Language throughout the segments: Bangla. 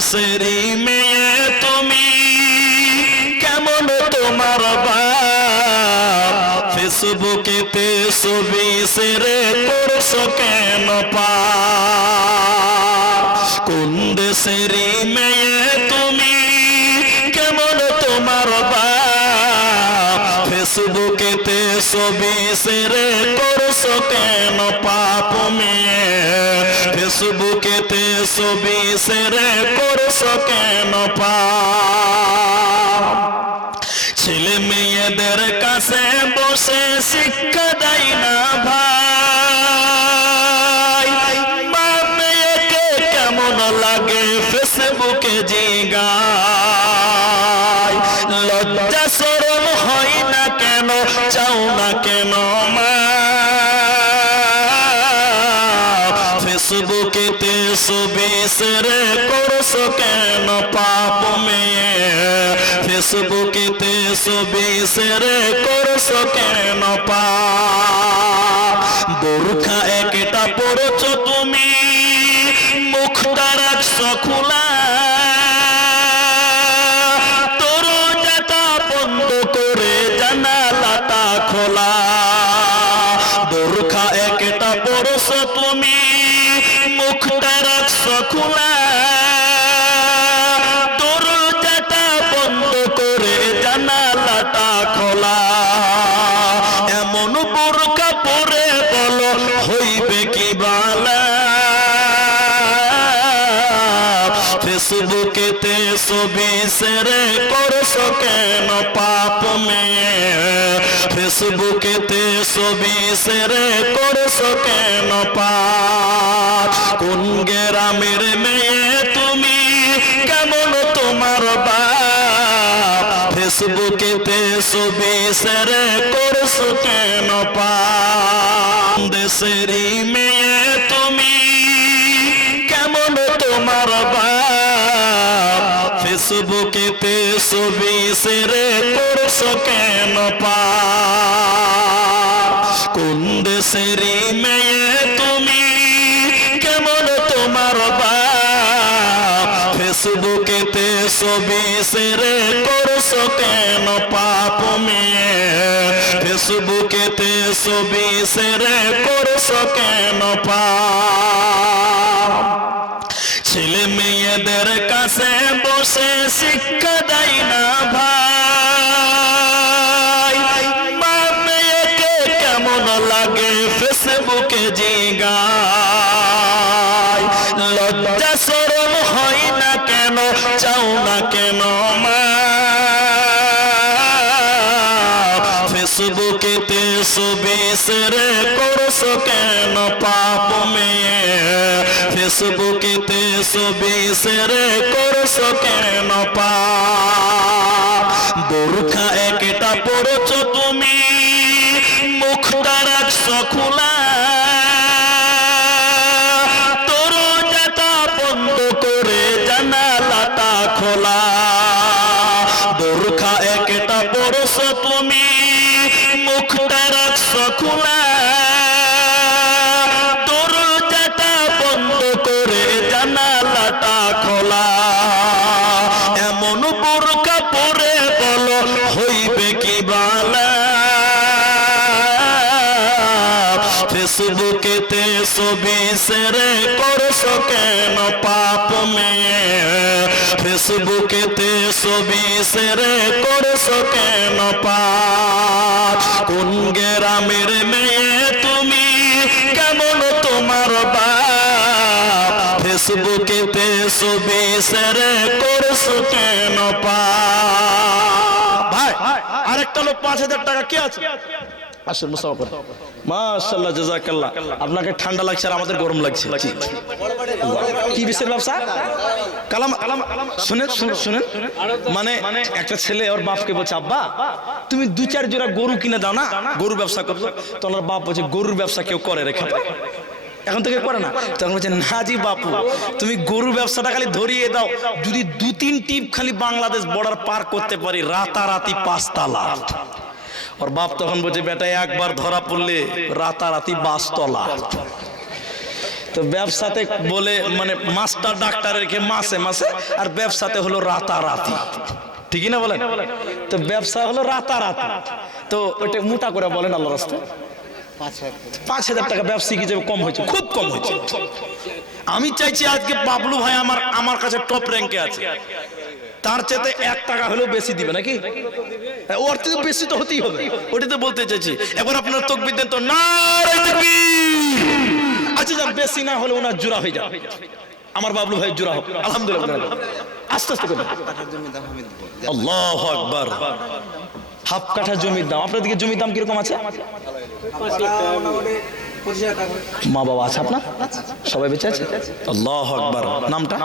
দেশেরই মেয়ে তুমি, কেমন তোমার বাপ, ফেসবুকেতে ছবি শেয়ার করছো কেন পাপ? কোন দেশেরই মেয়ে তুমি, কেমন তোমার বাপ, ফেসবুকেতে ছবি শেয়ার করছো কেন পাপ মেয়ে, ফেসবুকেতে ছবি শেয়ার করছো কেন পাপ? ছেলে মেয়েদের কাছে বসে শিক্ষা দেয় না ভাই, মা মেয়েকে কেমন লাগে ফেসবুকে জিগায়, লজ্জা শরম হয় না কেন, চাও না কেন মা, ফেসবুকেতে ছবি শেয়ার করছো কেন পাপ মেয়ে, ফেসবুকেতে ছবি শেয়ার করছো কেন পাপ? বোরখা একটা পড়ছো তুমি, মুখটা রাখছো খোলা, দরজাটা বন্ধ করে জানালাটা খোলা। বোরখা একটা পড়ছো তুমি, মুখটা রাখছো খোলা, দরজাটা বন্ধ করে জানালাটা খোলা। এমন বোরখা পরে বলো হইবে কি বালা, ফেসবুকেতে ছবি শেয়ার করছো কেন পাপ মেয়ে, ফেসবুকেতে ছবি শেয়ার করছো কেন পাপ? কোন গ্রামের মেয়ে তুমি, কেমন তোমার বাপ, ফেসবুকেতে ছবি শেয়ার করছো কেন পাপ? দেশেরই মেয়ে তুমি, কেমন তোমার বাপ, ফেসবুকেতে ছবি শেয়ার করছো কেন পাপ? কোন দেশেরই মেয়ে তুমি, কেমন তোমার বাপ, ফেসবুকেতে ছবি শেয়ার করছো কেন পাপ মেয়ে, ফেসবুকেতে ছবি শেয়ার করছো কেন পাপ? ছেলে মেয়েদের কাছে বসে শিক্ষা দেয় না ভাই, মা মেয়েকে কেমন লাগে ফেসবুকে জিগায়, লজ্জা শরম হয় না কেন, চাও না কেন মা, ফেসবুকেতে ছবি শেয়ার করছো কেন পাপ মেয়ে, ফেসবুকেতে ছবি শেয়ার করছো কেন পাপ? বোরখা একটা পড়ছো তুমি, মুখটা রাখছো খোলা, দরজাটা বন্ধ করে জানালাটা খোলা। বোরখা একটা পড়ছো তুমি, মুখটা রাখছো খোলা, দরজাটা বন্ধ করে জানালাটা খোলা। এমন বোরখা পরে বলো হইবে কি বালা, ফেসবুকেতে ছবি শেয়ার করছো কেন পাপ মেয়ে, ফেসবুকেতে ছবি শেয়ার করছো কেন পাপ? কোন গ্রামের মেয়ে তুমি, কেমন তোমার বাপ, ফেসবুকেতে ছবি শেয়ার করছো কেন পাপ? ভাই আরেকটা লোক 5000 টাকা কে আছে? আসেন মুসাফা করে। মাশাআল্লাহ জাযাকাল্লাহ। আপনাকে ঠান্ডা লাগছে আর আমাদের গরম লাগছে। কি বিষয়ের ব্যবসা? কালাম শুনেন শুনেন, মানে একটা ছেলে ওর বাপকে বলছে, আব্বা তুমি 2-4 জোড়া গরু কিনে দাও না, গরু ব্যবসা করবো। তো ওর বাপ বলছে, গরুর ব্যবসা কেউ করে রেখে এখন থেকে করে না। তখন বলছে, না জি বাপু, তুমি গরুর ব্যবসাটা খালি ধরিয়ে দাও, যদি 2-3 টিপ খালি বাংলাদেশ বর্ডার পার করতে পারি, রাতারাতি 5 তালা। ওর বাপ তখন বলছে, বেটা একবার ধরা পড়লে রাতারাতি 22 তলা। তো ব্যবসাতে বলে মানে মাস্টার ডাক্তারের কে মাসে মাসে, আর ব্যবসাতে হলো রাতারাতি, ঠিকই না বলেন? তো ব্যবসা হলো রাতারাতি, তো ওইটা মোটা করে বলেন আল্লাহর রাস্তায় 5,000 টাকা ব্যবসা কি যাবে? কম হয়েছে, খুব কম হয়েছে। আমি চাইছি আজকে বাবলু ভাই আমার কাছে টপ র্যাঙ্কে আছে, তার চেয়ে 1 টাকা হলেও বেশি দিবে নাকি? ওর থেকে বেশি তো হতেই হবে, ওটা তো বলতে চাইছি। এবার আপনার তাকবীর দেন তো, নারে তাকবীর। আচ্ছা যান, বেশি না হলে ওনার জোড়া হয়ে যাবে, আমার বাবলু ভাই জোড়া হোক, আলহামদুলিল্লাহ। আস্তে আস্তে করে আল্লাহু আকবার। হাফ কাঠা জমির দাম, আপনার দিকে জমির দাম কিরকম আছে? মা বাবা আছে আপনার? সবাই বেঁচে আছে? আল্লাহু আকবার। নামটা?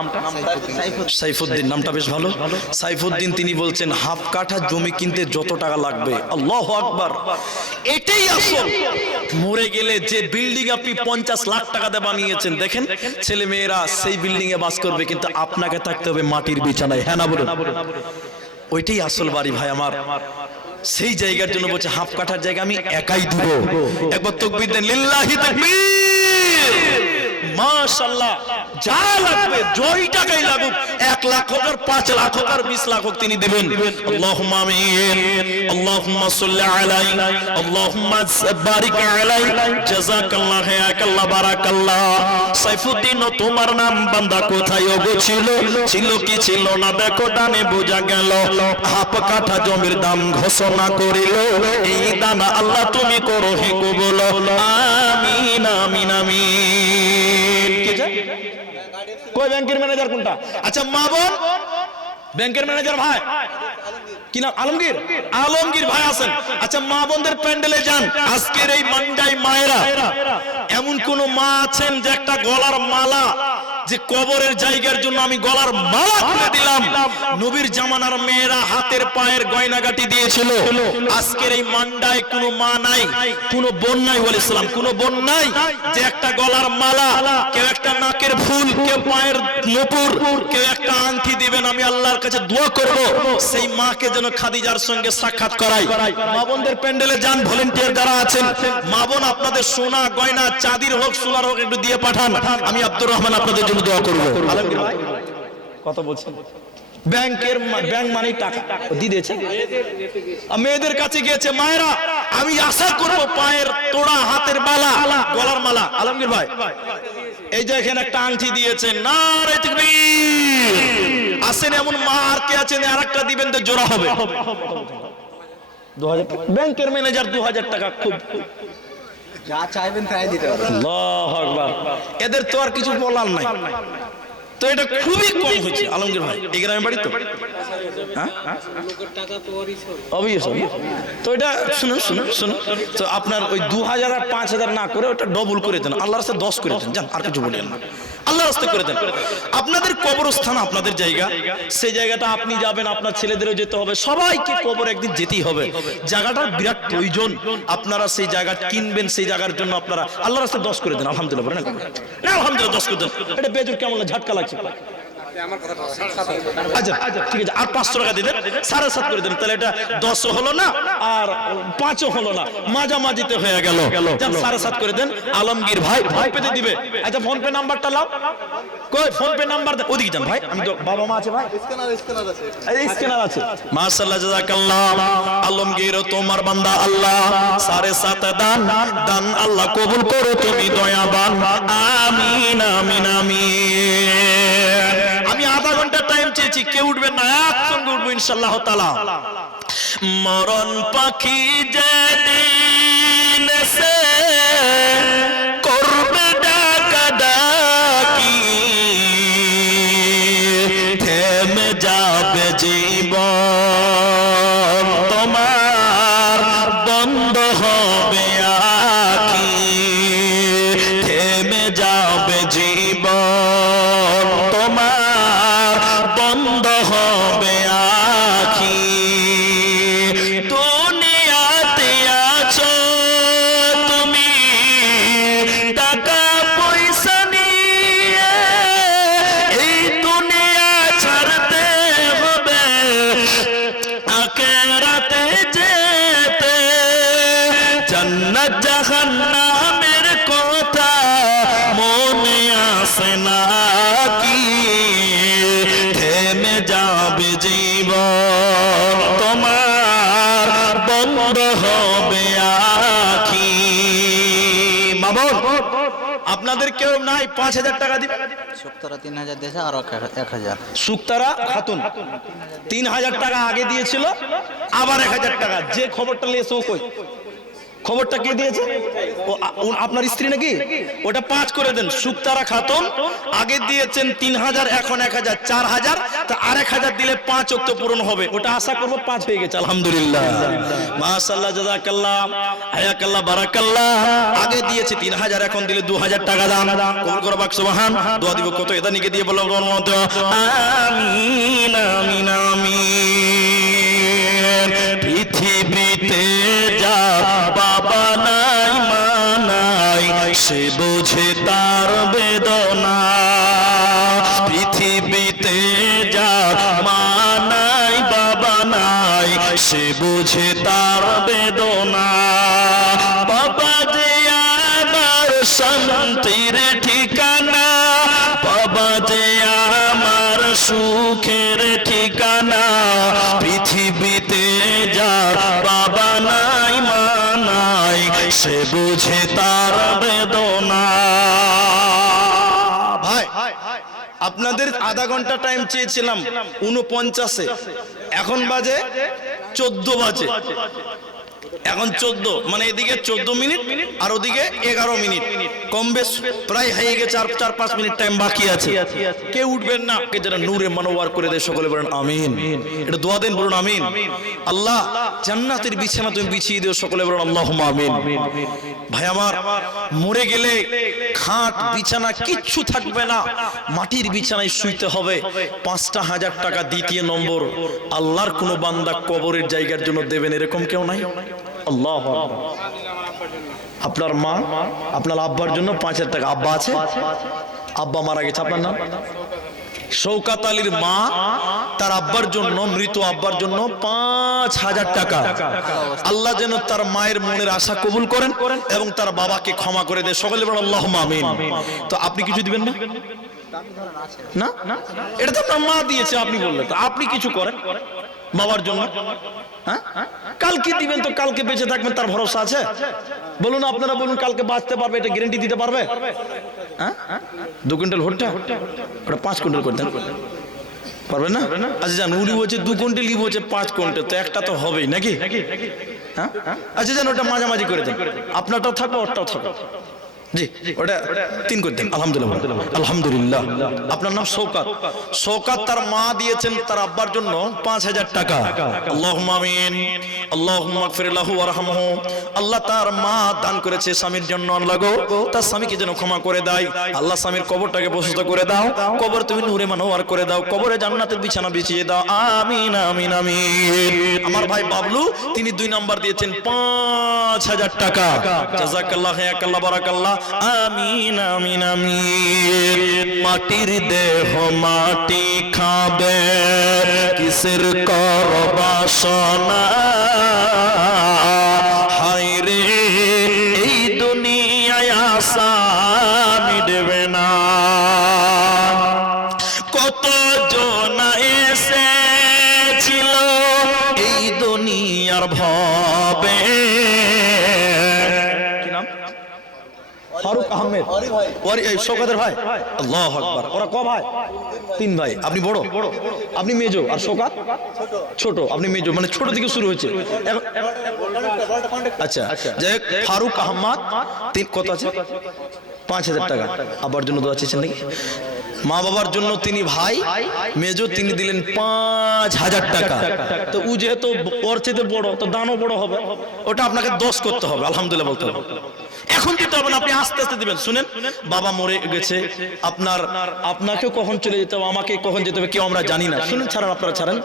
সাইফুদ্দিন, নামটা বেশ ভালো। সাইফুদ্দিন তিনি বলছেন হাফ কাঠা জমি কিনতে যত টাকা লাগবে, আল্লাহু আকবার, এটাই আসল। মরে গেলে যে বিল্ডিং আপনি 50 লাখ টাকা দিয়ে বানিয়েছেন, দেখেন ছেলে মেয়েরা সেই বিল্ডিং এ বাস করবে, কিন্তু আপনাকে থাকতে হবে মাটির বিছানায়। হ্যাঁ না বলুন? ওইটাই আসল বাড়ি ভাই আমার। সেই জায়গার জন্য বলছে হাফ কাঠার জায়গা আমি একাই দিব। একবার তাকবীর দেন, লিল্লাহি তাকবীর, মাশাআল্লাহ। যা লাগবে জয় টাকাই লাগুক, 1 লাখ হোক আর 5 লাখ হোক আর 20 লাখ হোক তিনি দিবেন। আল্লাহুম্মা আমিন, আল্লাহুম্মা সাল্লি আলাই, আল্লাহুম্মা বারিক আলাই, জাযাকাল্লাহ হায়াকাল্লাহ বারাকাল্লাহ। সাইফুদ্দিন, তোমার নাম বান্দা কোথায় ওগো ছিল? ছিল কি ছিল না দেখো ডানে বোঝা গেল। হাফ কাঠা জমির দাম ঘোষণা করিল, এই দানা আল্লাহ তুমি করো হে কবুল, আমিন আমিন আমিন। কে যায়? কই ব্যাংকের ম্যানেজার কোনটা? আচ্ছা মা বোন, ব্যাংকের ম্যানেজার ভাই কি নাম? আলমগীর, আলমগীর ভাই আছেন। আচ্ছা মা বোনদের প্যান্ডেলে যান। আজকের এই মান্ডাই মায়েরা, এমন কোন মা আছেন যে একটা গলার মালা, যে কবরের জায়গার জন্য আমি গলার মালা খুলে দিলাম, নবীর জামানার মেয়েরা হাতের পায়ের গয়নাগাটি দিয়েছিল। আজকের এই মান্ডায় কোনো মা নাই, কোনো বোন নাই, বলে ইসলাম, কোনো বোন নাই যে একটা গলার মালা, কেউ একটা নাকের ফুল, কেউ পায়ের নূপুর, কেউ একটা আংটি দিবেন। আমি আল্লাহর কাছে দোয়া করব সেই মাকে যেন খাদিজার সঙ্গে সাক্ষাৎ করাই। মা বোনদের প্যান্ডেলে যান, ভলেন্টিয়ার যারা আছেন, মা বোন আপনাদের সোনা গয়না চাঁদির হোক সোনার হোক একটু দিয়ে পাঠান, আমি আব্দুর রহমান আপনাদের জন্য দোয়া করব। আলমগীর ভাই কথা বলছেন, ব্যাংকের ব্যাংক মানে টাকা দিয়ে দিয়েছে, মেয়েদের কাছে গিয়েছে। মায়েরা, আমি আশা করব পায়ের তোড়া, হাতের বালা, গলার মালা। আলমগীর ভাই এই যে এখানে একটা আংটি দিয়েছেন, নারে তাকবীর। আসেন এমন মা আর কে আছেন, আরেকটা দিবেন তো জোড়া হবে। 2000 ব্যাংকের ম্যানেজার 2000 টাকা, খুব যা চাইবেন তাই দিতে হবে। আল্লাহু আকবার। এদের তো আর কিছু বলার নাই, তো এটা খুবই কম হয়েছে। আলমগীর ভাই এই গ্রামে বাড়ি তো, হ্যাঁ অবশ্যই। তো এটা শুনুন শুনুন শুনুন, তো আপনার ওই 2000 আর 5000 না করে ওটা ডবল করে দেন, আল্লাহর রাস্তায় 10 করে দেন, যান আর কিছু বলেন না, আল্লাহর রাস্তায় করে দেন। আপনাদের কবরস্থান, আপনাদের জায়গা, সেই জায়গাটা আপনি যাবেন, আপনার ছেলেদেরও যেতে হবে, সবাইকে কবর একদিন যেতেই হবে। জায়গাটার বিরাট প্রয়োজন, আপনারা সেই জায়গা কিনবেন, সেই জায়গার জন্য আপনারা আল্লাহর রাস্তায় 10 করে দেন। আলহামদুলিল্লাহ বলেন না? আলহামদুলিল্লাহ 10 করে দেন। এটা বেজুর কেমন ঝাটকা লাগছে? আচ্ছা ঠিক আছে, আর 500 টাকা দিয়ে দেন, 7.5 করে দেন, তাহলে এটা 10 হলো না আর 5 হলো না, মাঝামাঝিতে হয়ে গেল। 7.5 করে দেন। আলমগীর ভাই ফোন পে দিবে। আচ্ছা ফোন পে নাম্বারটা লাও, কই ফোন পে নাম্বার ওদিকে যান ভাই, আমি তো বাবা মা আছে ভাই, স্ক্যানার আছে, এই স্ক্যানার আছে। মাশাআল্লাহ জাযাকাল্লাহ। আলমগীর তোমার বান্দা আল্লাহ 7.5 দান দান আল্লাহ কবুল করো তুমি দয়াবান, আমিন আমিন আমিন। আমি আধা ঘন্টা টাইম চেয়েছি, কেউ উঠবেন না, একসঙ্গে উঠবো ইনশাআল্লাহ তাআলা। মরণ পাখি যেদিন সে করবে ডাকা ডাকি, থেমে যাবে জীবন, তোমার বন্ধ হবে আখি, থেমে যাবে জীবন, তোমার বন্ধ হবে আখি। দুনিয়াতে আছো তুমি টাকা পয়সা নিয়ে, এই দুনিয়া ছাড়তে হবে যাবে জীবন, তোমার বন্ধ হবে আখি। মামুন, আপনাদের কেউ নাই 5,000 টাকা দিবে? শুক্তারা 3,000 দিয়েছে আর 1,000। সুক্তারা খাতুন 3,000 টাকা আগে দিয়েছিল, আবার 1,000 টাকা। যে খবরটা নিয়েছে ও কই? খবরটা কে দিয়েছে? ও আপনার স্ত্রী নাকি? ওটা 5 করে দেন। সুক্তারা খাতুন আগে দিয়েছেন 3,000, এখন 1,000, 4,000, তা আর 1,000 দিলে 5 ওয়াক্ত পূরণ হবে। ওটা আশা করব 5 হয়ে গেছে, আলহামদুলিল্লাহ, মাশাআল্লাহ, জাযাকাল্লাহ, হায়াকাল্লাহ, বারাকাল্লাহ। আগে দিয়েছে 3,000, এখন দিলে 2,000 টাকা দান। কবুল করো বাক সুবহান। দোয়া দিব কত এদানিকে দিয়ে বললাম আমিন আমিন আমিন। পৃথিবীতে যা বাবা নাই মা নাই, সে বোঝে তার বেদনা। পৃথিবীতে যা মা নাই বাবা নাই, সে বোঝে তার বেদনা। বাবা যে আমার শান্তির ঠিকানা, বাবা যে আমার সুখের ঠিকানা। পৃথিবীতে যার বাবা নাই মা নাই, সে বুঝে তার বেদনা। ভাই, আপনাদের আধা ঘন্টা টাইম চেয়েছিলাম 49-এ, এখন বাজে 14 বাজে। এখন 14, মানে এদিকে 14 মিনিট আর ওদিকে 11 মিনিট, কম বেশ প্রায় হয়ে গেছে। আর 4-5 মিনিট টাইম বাকি আছে। কেউ উঠবেন না, কে যেন নূরে মানওয়ার করে দেয়। সকলে বলেন আমিন। এটা দোয়া দেন, বলুন আমিন। আল্লাহ জান্নাতের বিছানা তুমি বিছিয়ে দিও, সকলে বলেন আল্লাহুম্মা আমিন। ভাই আমার, মরে গেলে খাট বিছানা কিচ্ছু থাকবে না, মাটির বিছানায় শুইতে হবে। 5,000 টাকা দ্বিতীয় নম্বর আল্লাহর কোন বান্দা কবরের জায়গার জন্য দেবেন, এরকম কেউ নাই? আল্লাহু আকবার। আপনার মা, আপনার আব্বার জন্য 5,000 টাকা। আব্বা আছে? আব্বা মারা গেছে, আপনার নাম? শওকাত আলীর মা তার আব্বার জন্য, মৃত আব্বার জন্য 5,000 টাকা। আল্লাহ যেন তার মায়ের মনের আশা কবুল করেন এবং তার বাবাকে ক্ষমা করে দেয়। সকলে বলেন আল্লাহুম্মা আমিন। তো আপনি কিছু দিবেন না? না, এটা তো আপনার মা দিয়েছে, আপনি বললেন। তো আপনি কিছু করেন বাবার জন্য। হ্যাঁ, কালকে দিবেন তো কালকে বেঁচে থাকবেন, তার ভরসা আছে? বলুন, আপনারা বলুন, কালকে বাঁচতে পারবে, এটা গ্যারান্টি দিতে পারবে? হ্যাঁ, 2 কুইন্টাল ভুট্টা, ওটা 5 কুইন্টাল করে দেন, পারবেন না? আচ্ছা জান, উনি বলছে 2 কুইন্টাল, ই বলছে 5 কুইন্টাল, তো একটা তো হবেই নাকি? হ্যাঁ, আচ্ছা জান, ওটা মাঝামাঝি করে দেন, আপনারটাও থাকবে ওরটাও থাকবে। জি, ওটা 3 করে দেন। আলহামদুলিল্লাহ, আলহামদুলিল্লাহ। আপনার নাম শওকাত। শওকাত তার মা দিয়েছেন তার আব্বার জন্য 5,000 টাকা। আল্লাহুম্মা আমিন। আল্লাহুম্মা গফির লাহু ওয়ারহামহু। আল্লাহ তার মা দান করেছে স্বামীর জন্য, আল্লাহ গো তার স্বামীকে যেন ক্ষমা করে দেয়। আল্লাহ স্বামীর কবরটাকে প্রশস্ত করে দাও, কবর তুমি নূরে মানওয়ার করে দাও, কবরে জান্নাতের বিছানা বিছিয়ে দাও। আমিন আমিন আমিন। আমার ভাই বাবলু, তিনি 2 নাম্বার দিয়েছেন 5,000 টাকা। জাযাকাল্লাহ, হায়াকাল্লাহ, বারাকাল্লাহ। আমিন আমিন আমিন। মাটির দেহ মাটি খাবে, কিসের কর বাসনা। হায় রে, এই দুনিয়ায় আশা মিটবে না। কত জন এসেছিল এই দুনিয়ার ভবে। ফারুক আহমেদ, শওকাতের ভাই। আল্লাহু আকবার। ওরা ক ভাই? 3 ভাই। আপনি বড়, আপনি মেজো, আর শওকাত ছোট, আপনি মেজো, মানে ছোট থেকে শুরু হয়েছে। আচ্ছা, যাই হোক, ফারুক আহমদ কত আছে? 5,000 টাকা। আব্বার জন্য দোয়া চেয়েছেন নাকি? মা বাবার জন্য তিনি ভাই, মেজো, তিনি দিলেন 5,000 টাকা। তো ও যেহেতু ওর চেয়ে বড়, তো দানও বড় হবে, ওটা আপনাকে 10 করতে হবে। আলহামদুলিল্লাহ বলতে হবে। এখন দিতে হবে না, আপনি আস্তে আস্তে দিবেন। শুনেন, বাবা মরে গেছে, আপনাকেও কখন চলে যেতে হবে, আমাকে কখন যেতে হবে, কেউ আমরা জানি না। শুনেন, ছাড়েন, আপনারা ছাড়েন।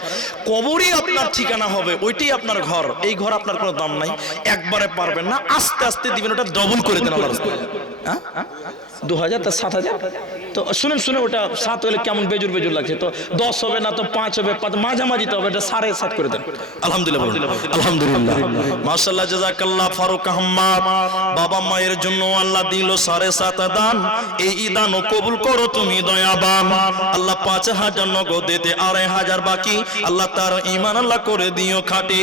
কবরই আপনার ঠিকানা হবে, ওইটাই আপনার ঘর। এই ঘর আপনার কোনো দাম নাই, একবারে পারবেন না, আস্তে আস্তে দিবেন, ওটা ডবল করে দেন আল্লাহর রাস্তায়। হ্যাঁ, 2000 তা 7000 তো শুনে ওটা 7 হলে কেমন বেজুর বেজুর লাগছে তো 10 হবে না তো 5 হবে মাঝামাঝি তো হবে এটা 7.5 করে দেন আলহামদুলিল্লাহ বলুন আলহামদুলিল্লাহ মাশাআল্লাহ জাযাকাল্লাহ ফারুক আহমদ বাবা মায়ের জন্য আল্লাহ দিল 7.5 দান এই দানও কবুল করো তুমি দয়াবান আল্লাহ 5000 নগদ দিতে 2500 বাকি আল্লাহ তার ঈমান আল্লাহ করে দিও খাঁটি